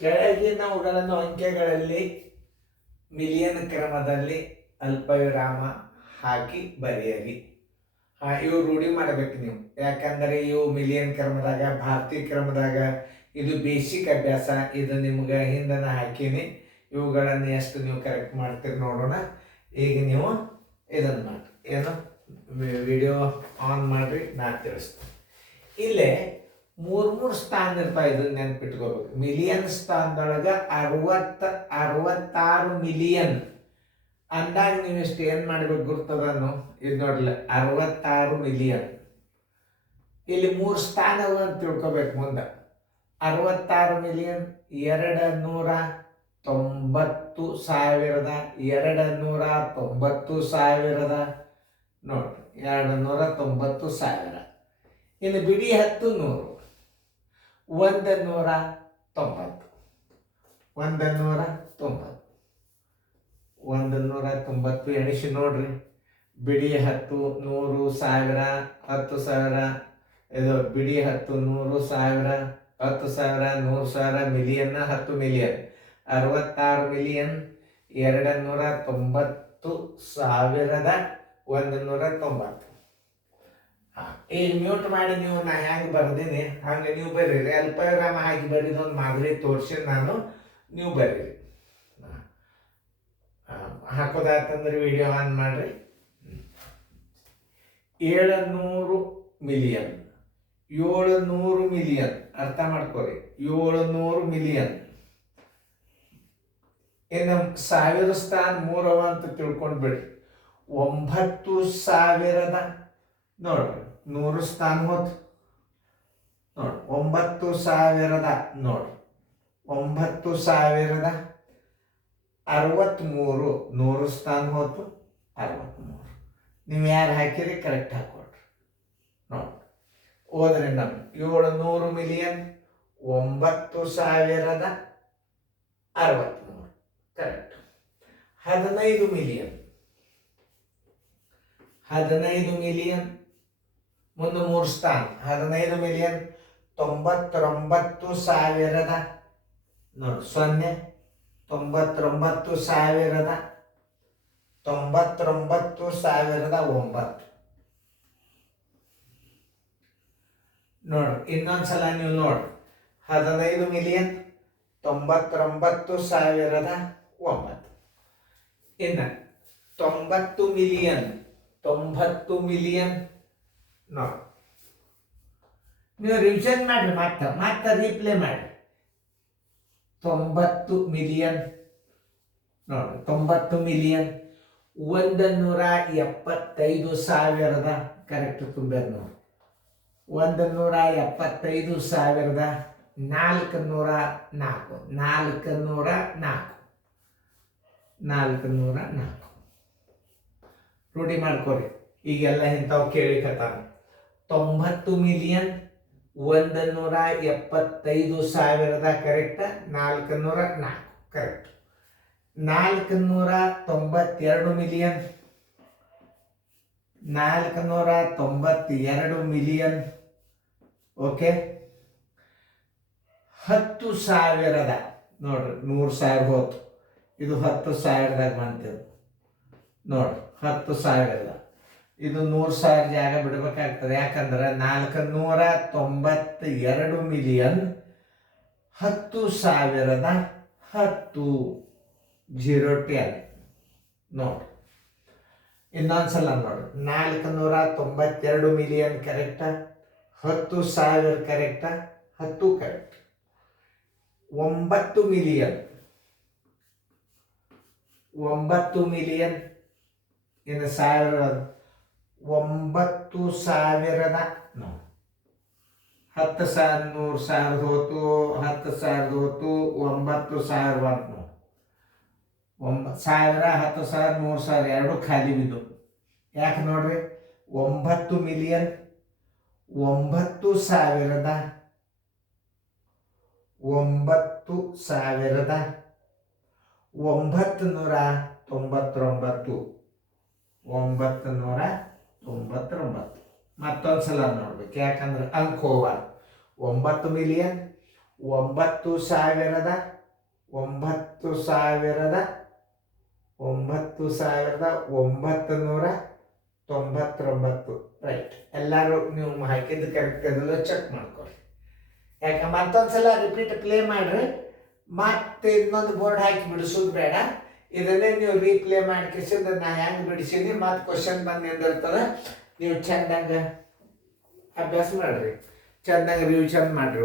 ಕೆಳಗಿನವುಗಳನ್ನು ಅಂಕೆಗಳಲ್ಲಿ ಮಿಲಿಯನ್ ಕ್ರಮದಲ್ಲಿ ಅಲ್ಪವಿರಾಮ ಹಾಕಿ ಬರೆಯಿರಿ. ಇವು ರೂಢಿ ಮಾಡಬೇಕು ನೀವು, ಯಾಕಂದರೆ ಇವು ಮಿಲಿಯನ್ ಕ್ರಮದಾಗ, ಭಾರತೀಯ ಕ್ರಮದಾಗ ಇದು ಬೇಸಿಕ್ ಅಭ್ಯಾಸ. ಇದು ನಿಮ್ಗೆ ಹಿಂದನ ಹಾಕೀನಿ. ಇವುಗಳನ್ನು ಎಷ್ಟು ನೀವು ಕರೆಕ್ಟ್ ಮಾಡ್ತೀರಿ ನೋಡೋಣ. ಈಗ ನೀವು ಇದನ್ನು ಮಾಡಿ, ಏನು ವಿಡಿಯೋ ಆನ್ ಮಾಡಿರಿ, ನಾನು ತಿಳಿಸ್ತೀನಿ. ಇಲ್ಲೇ ಮೂರು ಸ್ಥಾನ ಇರ್ತಾವೆ, ಇದನ್ನ ನೆನ್ಪಿಟ್ಕೋಬೇಕು. ಮಿಲಿಯನ್ ಸ್ಥಾನದೊಳಗೆ 66 ಮಿಲಿಯನ್ ಅಂದಾಗ ನೀವು ಇಷ್ಟು ಏನು ಮಾಡ್ಬೇಕು ಗುರ್ತದನ್ನು ಇದು ನೋಡ್ಲಿ, 66 ಮಿಲಿಯನ್. ಇಲ್ಲಿ 3 ಸ್ಥಾನವು ಅಂತ ತಿಳ್ಕೊಬೇಕು. ಮುಂದೆ 66 ಮಿಲಿಯನ್ 290,290,000 ನೋಡ್ರಿ, 290,000. ಇನ್ನು ಬಿಡಿ 10 100, 190 ಎಣಿಸಿ ನೋಡ್ರಿ. ಬಿಡಿ 10 100 1000 10,000, ಇದು ಬಿಡಿ 10 100 1000 10,000 100,000 ಮಿಲಿಯನ್ 10 ಮಿಲಿಯನ್ 66 ಮಿಲಿಯನ್ 290,190. ಈಗ ಮ್ಯೂಟ್ ಮಾಡಿ ನೀವು, ನಾ ಹೆಂಗೆ ಬರ್ದೀನಿ ಹಂಗೆ ನೀವು ಬರೀರಿ. ಅಲ್ಪವಿರಾಮ ಹಾಕಿ ಬರೀದೊಂದು ಮಾದರಿ ತೋರಿಸಿ ನಾನು, ನೀವು ಬರೀರಿ. ಹಾಕೋದಾತಂದ್ರೆ ವಿಡಿಯೋ ಆನ್ ಮಾಡ್ರಿ. 700 ಮಿಲಿಯನ್ 700 ಮಿಲಿಯನ್, ಅರ್ಥ ಮಾಡ್ಕೊರಿ, 700 ಮಿಲಿಯನ್. ಇನ್ನು 1000 ಸ್ಥಾನ 3 ಅಂತ ತಿಳ್ಕೊಂಡು ಬಿಡ್ರಿ. 9,000 ನೋಡ್ರಿ, 100 ಸ್ಥಾನ ಹೋತು ನೋಡ್ರಿ, 9,000 ನೋಡ್ರಿ, 9,063 100 ಸ್ಥಾನ ಹೋತು 63. ನೀವು ಯಾರು ಹಾಕಿರಿ ಕರೆಕ್ಟ್ ಹಾಕೊಡ್ರಿ ನೋಡಿ. ಹೋದ್ರೆ ನಮ್ಮ 700 ಮಿಲಿಯನ್ 9,063 ಕರೆಕ್ಟ್. 15 ಮಿಲಿಯನ್ ಮುಂದೆ 3 ಸ್ಥಾನ. 15 ಮಿಲಿಯನ್ 99,000 ನೋಡಿ, 0 99,000 99,009 ನೋಡ್ರಿ. ಇನ್ನೊಂದ್ಸಲ ನೀವು ನೋಡ್ರಿ, 15 ಮಿಲಿಯನ್ 99,009. ಇನ್ನು 90 ಮಿಲಿಯನ್ ನೋಡಿ. ನೀವು ರಿವಿಷನ್ ಮಾಡ್ರಿ, ಮತ್ತೆ ರೀಪ್ಲೇ ಮಾಡಿ. 90 ಮಿಲಿಯನ್ ನೋಡ್ರಿ, 90 ಮಿಲಿಯನ್ 175,000 ಕರೆಕ್ಟ್ ತುಂಬ್ಯಾರ ನೋಡಿ. 175,404 ರೂಢಿ ಮಾಡ್ಕೊರಿ. ಈಗೆಲ್ಲ ಇಂಥವು ಕೇಳಿಕತ್ತಾನ. 90 million 175,000 correct, 404 correct. 492 million 492 million okay. 10,000 ನೋಡ್ರಿ, 100,000 ಹೋತು, ಇದು 10,000ದಾಗ ಬಂತಿದ್ದು ನೋಡ್ರಿ. 10,000 ಇದು 100,000 ಜಾಗ ಬಿಡಬೇಕಾಗ್ತದೆ, ಯಾಕಂದ್ರೆ 492 ಮಿಲಿಯನ್ 10,000 10 010 ನೋಡ್ರಿ. ಇನ್ನೊಂದ್ಸಲ ನೋಡ್ರಿ, 492 million correct, 10,000 correct, 10 correct. 9 million ಇನ್ನು 1000 9,000 ನೋಡಿ. 10,000 100,000 ಹೋತು, 10,000 ಹೋತು, 9,000 ಬಂತು ನೋಡಿ. 9,000 10,000 100,000 ಎರಡು ಖಾಲಿ ಬಿದ್ದು. ಯಾಕೆ ನೋಡ್ರಿ, 9 ಮಿಲಿಯನ್ 9,000,999 ಮತ್ತೊಂದ್ಸಲ ನೋಡ್ಬೇಕು, ಯಾಕಂದ್ರೆ ಅಂಕ ಹೋಗಬಾರ್ದು. 9 ಮಿಲಿಯನ್ 9,999 ರೈಟ್. ಎಲ್ಲರೂ ನೀವು ಹಾಕಿದ್ದು ಕರೆಕ್ಟ್ ಅದೆಲ್ಲ ಚೆಕ್ ಮಾಡ್ಕೊಳ್ಳಿ. ಯಾಕೆ ಮತ್ತೊಂದ್ಸಲ ರಿಪೀಟ್ ಪ್ಲೇ ಮಾಡ್ರಿ, ಮತ್ತೆ ಇನ್ನೊಂದು ಬೋರ್ಡ್ ಹಾಕಿ ಬಿಡಿಸೋದು ಬೇಡ. ಇದನ್ನೇ ನೀವು ರೀಪ್ಲೇ ಮಾಡ್ಕಿಸಿದ್ರೆ ನಾ ಹೆಂಗೆ ಬಿಡಿಸೀನಿ ಮತ್ತೆ ಕ್ವಶನ್ ಬಂದು ನಿಂದಿರ್ತದೆ. ನೀವು ಚೆಂದಾಗ ಅಭ್ಯಾಸ ಮಾಡ್ರಿ, ಚೆಂದಾಗ ರಿವಿಷನ್ ಮಾಡ್ರಿ.